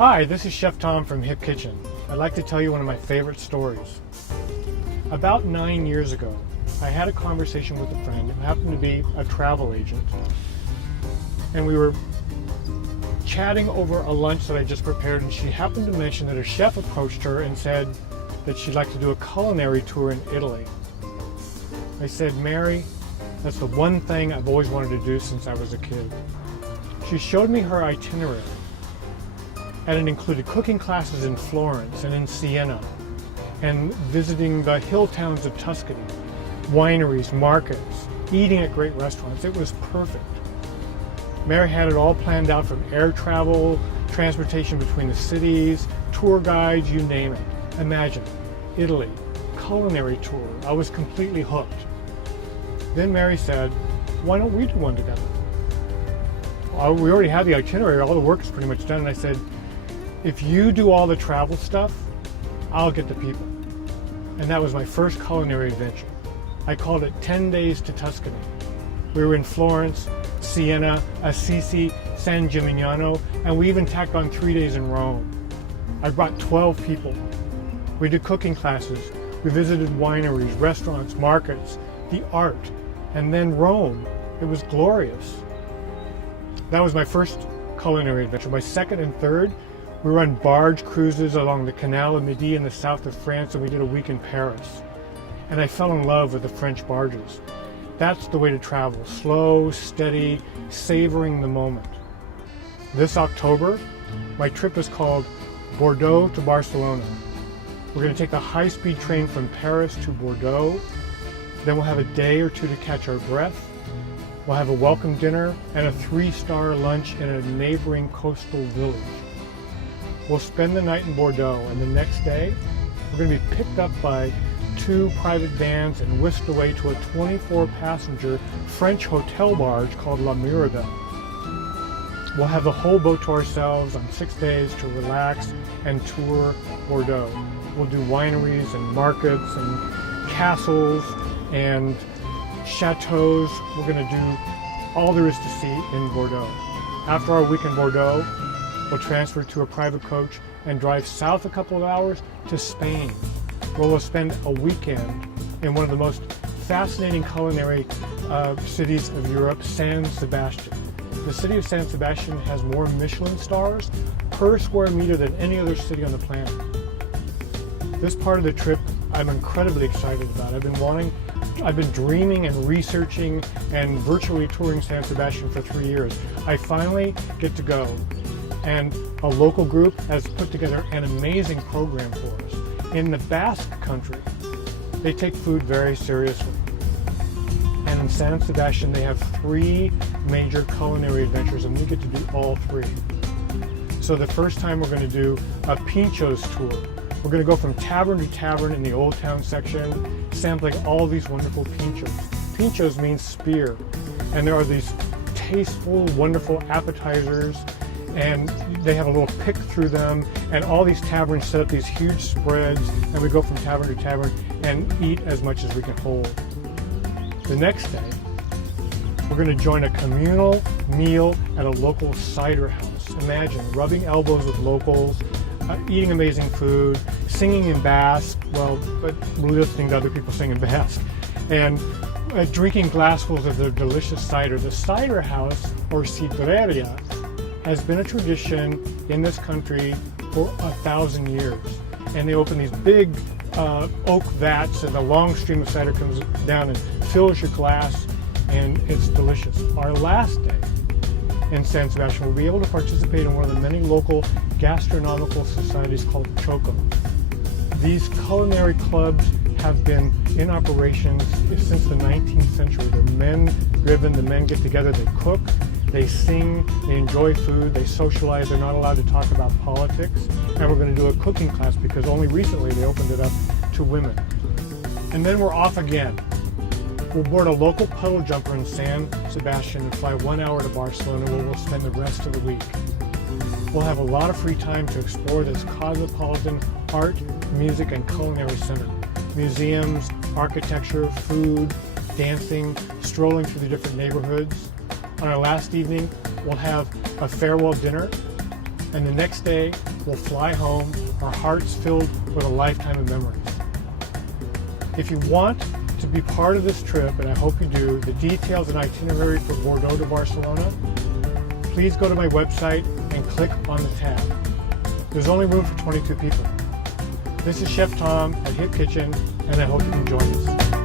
Hi, this is Chef Tom from Hip Kitchen. I'd like to tell you one of my favorite stories. About 9 years ago, I had a conversation with a friend who happened to be a travel agent. And we were chatting over a lunch that I just prepared, and she happened to mention that a chef approached her and said that she'd like to do a culinary tour in Italy. I said, Mary, that's the one thing I've always wanted to do since I was a kid. She showed me her itinerary, and it included cooking classes in Florence and in Siena, and visiting the hill towns of Tuscany, wineries, markets, eating at great restaurants. It was perfect. Mary had it all planned out, from air travel, transportation between the cities, tour guides, you name it. Imagine, Italy, culinary tour. I was completely hooked. Then Mary said, why don't we do one together? We already have the itinerary, all the work is pretty much done. And I said, if you do all the travel stuff, I'll get the people. And that was my first culinary adventure. I called it 10 Days to Tuscany. We were in Florence, Siena, Assisi, San Gimignano, and we even tacked on 3 days in Rome. I brought 12 people. We did cooking classes. We visited wineries, restaurants, markets, the art, and then Rome. It was glorious. That was my first culinary adventure. My second and third, we were on barge cruises along the Canal of Midi in the south of France, and we did a week in Paris. And I fell in love with the French barges. That's the way to travel, slow, steady, savoring the moment. This October, my trip is called Bordeaux to Barcelona. We're going to take the high-speed train from Paris to Bordeaux. Then we'll have a day or two to catch our breath. We'll have a welcome dinner and a 3-star lunch in a neighboring coastal village. We'll spend the night in Bordeaux, and the next day, we're going to be picked up by 2 private vans and whisked away to a 24-passenger French hotel barge called La Mirabelle. We'll have the whole boat to ourselves on 6 days to relax and tour Bordeaux. We'll do wineries and markets and castles and chateaus. We're going to do all there is to see in Bordeaux. After our week in Bordeaux, we'll transfer to a private coach and drive south a couple of hours to Spain, where we'll spend a weekend in one of the most fascinating culinary cities of Europe, San Sebastian. The city of San Sebastian has more Michelin stars per square meter than any other city on the planet. This part of the trip I'm incredibly excited about. I've been dreaming and researching and virtually touring San Sebastian for 3 years. I finally get to go, and a local group has put together an amazing program for us. In the Basque country, they take food very seriously. And in San Sebastian, they have 3 major culinary adventures, and we get to do all 3. So the first time we're going to do a Pinchos tour. We're going to go from tavern to tavern in the Old Town section, sampling all these wonderful pinchos. Pinchos means spear, and there are these tasteful, wonderful appetizers, and they have a little pick through them, and all these taverns set up these huge spreads, and we go from tavern to tavern and eat as much as we can hold. The next day, we're going to join a communal meal at a local cider house. Imagine rubbing elbows with locals, eating amazing food, singing in Basque, but listening to other people sing in Basque, and drinking glassfuls of their delicious cider. The cider house, or sidreria, has been a tradition in this country for 1,000 years. And they open these big oak vats, and a long stream of cider comes down and fills your glass, and it's delicious. Our last day in San Sebastian, we'll be able to participate in one of the many local gastronomical societies called Choco. These culinary clubs have been in operation since the 19th century. They're men-driven. The men get together, they cook, they sing, they enjoy food, they socialize. They're not allowed to talk about politics. And we're going to do a cooking class because only recently they opened it up to women. And then we're off again. We'll board a local puddle jumper in San Sebastian and fly 1 hour to Barcelona, where we'll spend the rest of the week. We'll have a lot of free time to explore this cosmopolitan art, music, and culinary center. Museums, architecture, food, dancing, strolling through the different neighborhoods. On our last evening, we'll have a farewell dinner and the next day we'll fly home, our hearts filled with a lifetime of memories. If you want to be part of this trip, and I hope you do, the details and itinerary for Bordeaux to Barcelona, please go to my website and click on the tab. There's only room for 22 people. This is Chef Tom at Hip Kitchen, and I hope you can join us.